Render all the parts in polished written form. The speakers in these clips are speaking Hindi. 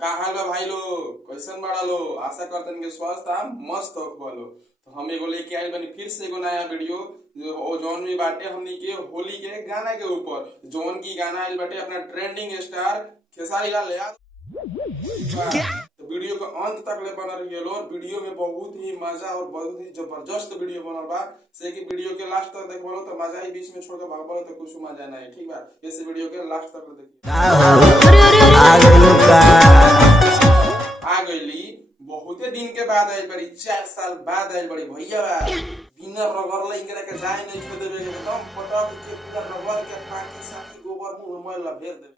का हाल बा भाई लोग, कैसन बड़ा लो। आशा करतन के स्वस्थ आ मस्त हो लो। तो हम एगो लेके आइल बनी फिर से एगो नया वीडियो जौन भी बाटे हमनी के होली के गाना के ऊपर। जौन की गाना आइल बाटे अपना ट्रेंडिंग स्टार खेसारी लाल यादव। तो वीडियो के अंत तक ले बना रही लो। वीडियो में बहुत ही मजा और बहुत ही जबरदस्त वीडियो बनल बा। से कि वीडियो के लास्ट तक देखबो तो मजा ही, बीच में छोड़ के भागबो तो कुछ मजा नहीं। ठीक बा, इस वीडियो के लास्ट तक देखिए। आ गईली बहुते दिन के बाद आइल बड़ी, 4 साल बाद आइल बड़ी भैया। बिना रगड़ ला इनकरा के जाए नहीं छोड़ देबे, एकदम पटक के पूरा रगड़ के पानी साथी गोबर मुंह में ला भेर देबे।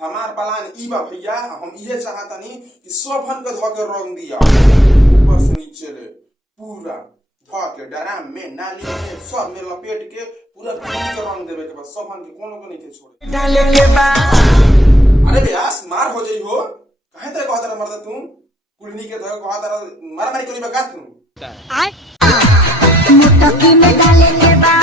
हमार प्लान ई बा भैया, हम ये चाहतनी कि सोफन के धो के रंग दिया ऊपर से नीचे ले, पूरा धो के ड्राम में नाली में सब में लपेट के पूरा पीली के रंग देवे के बाद सोफन के कोनो को नहीं के छोड़े डाले के बाद। अरे बेयास मार हो जाई हो, काहे ते कहत मरदा तू कुलनी के धो कहत मार मारी कोनी बका तू आय मुटकी में डाले के बाद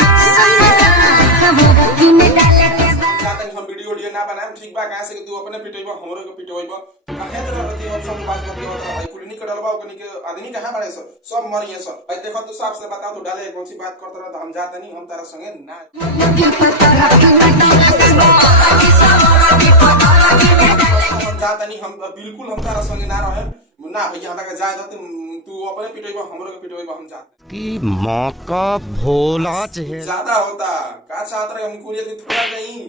सब मुटकी में डाले के बाद। चाहतनी हम वीडियो ना बनाएम, ठीक बा। काहे से कि तू अपने पिटोइबो हमरो के पिटोइबो, काहे त रहती हम सब बात करते हो। भाई कुलनी के डलबा ओकनी के आदमी कहां मारे सब मरिए सब। भाई देखो तू साफ से बता, तू डाले कौन सी बात करत रह। तो हम जात नहीं, हम तारा संगे ना हम जात नहीं, हम बिल्कुल हम तारा संगे ना रहे ना भैया। हमरा के जाय दत, तू अपने पिटोइबो हमरो के पिटोइबो, हम जात की मौका भोला चेहरा ज्यादा होता का चाहत रहे। हम कुलिया के थोड़ा नहीं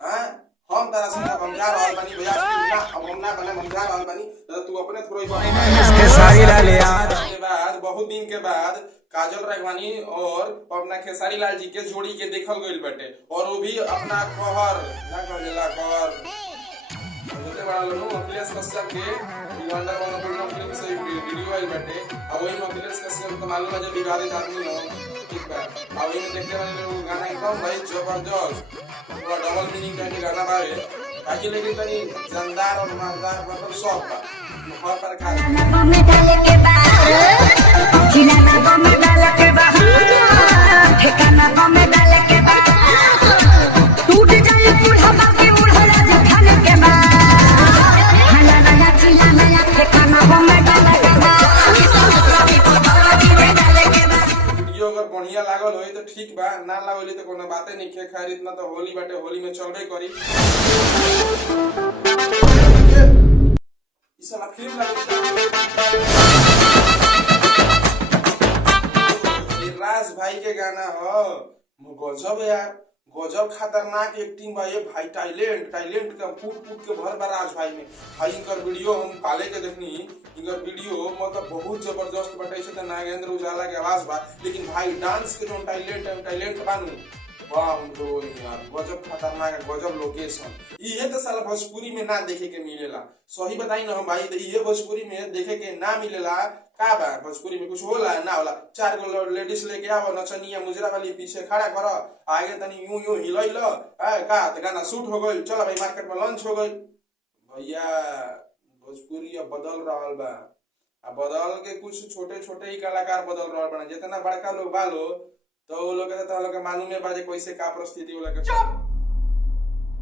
हां, हम तारा संगे हम जा रहल बानी भैया ना। अब हम ना बने, हम जा रहल बानी, तू अपने थोड़ा इसके सारी लाल यार के बाद बहुत दिन के बाद काजल राघवानी और अपना खेसारी लाल जी के जोड़ी के देखल गइल बाटे। और वो भी अपना कहर ना कहला कहर होते बड़ा लोग अखिलेश कश्यप के अंडर वन फिल्म से वीडियो आइल बाटे। अब वही अखिलेश कश्यप तो मालूम है जो विवादित आदमी है, ठीक बा। अब वही में देखने वाले लोग गाना एकदम भाई जबरदस्त पूरा डबल मीनिंग का गाना बावे ताकि, लेकिन तनी जानदार और मालदार मतलब सब बा हर प्रकार में डाले के बाद जिलाना बम में डाले के बाद ठिकाना बम में डाले के बाद टूट जाए बूढ़ा बाकी उड़ला जखाने के बाद हला नया जिलाना या ठिकाना बम में डाले के बाद। वीडियो अगर बढ़िया लागल होई तो ठीक बा, ना लागली तो कोनो बातें नहीं खे। खैर इतना तो होली बाटे, होली में चलबे करी। इस साला फिल्म राज भाई के गाना हो, गजब यार, गजब खतरनाक एक्टिंग बा ये भाई। टैलेंट का फूट के भर बा राज भाई में। भाई इनकर वीडियो हम काले के देखनी, इनकर वीडियो मतलब बहुत जबरदस्त बाटे। से नागेंद्र उजाला के आवाज बा, लेकिन भाई डांस के जो टैलेंट बानू वाह उनको यार, गजब खतरनाक, गजब लोकेशन। ये तो साला भोजपुरी में ना देखे के मिलेला। सही बताई ना हम भाई, तो ये भोजपुरी में देखे के ना मिलेला। का बा भोजपुरी में कुछ होला ना होला, 4 गो लेडीज लेके आओ, नचनिया मुजरा वाली पीछे खड़ा करो, आगे तनी यूं हिलैल का त गाना शूट हो गई। चलो भाई मार्केट में लॉन्च हो गई। भैया भोजपुरी अब बदल रहल बा, अब बदल के कुछ छोटे ही कलाकार बदल रहल बा। जितना बड़का लोग बालो तो वो लोग के मालूम है बाजे कैसे का परिस्थिति वो लोग। चुप,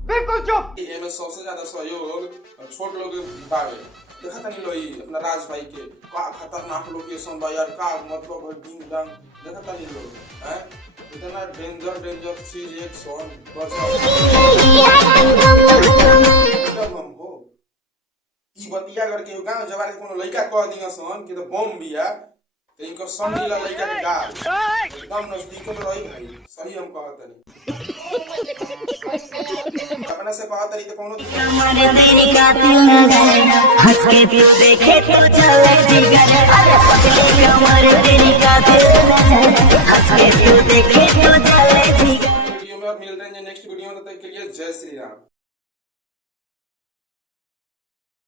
बिल्कुल चुप। एमे सबसे ज्यादा सहयोग छोट लोग बावे। देखा तनी लोई अपना राज भाई के का खतरनाक लोकेशन बा यार, का मतलब डिंग डांग। देखा तनी लोग हैं इतना डेंजर चीज एक सॉन्ग हम हो। ई बतिया करके गांव जवार के कोनो लइका कह दिया सन कि तो बम बिया, तो इनकर सन नीला लइका के गाल एकदम नजदीक में रही भाई। सही हम कहत नहीं, अपना से कहत रही तो कोनो हमारे तेरी कातिल नजर हंस के देखे तो चले जिगर। अरे पगले हमारे तेरी कातिल नजर हंस के देखे तो चले जिगर। वीडियो में मिलते हैं नेक्स्ट वीडियो में, तब तक के लिए जय श्री राम।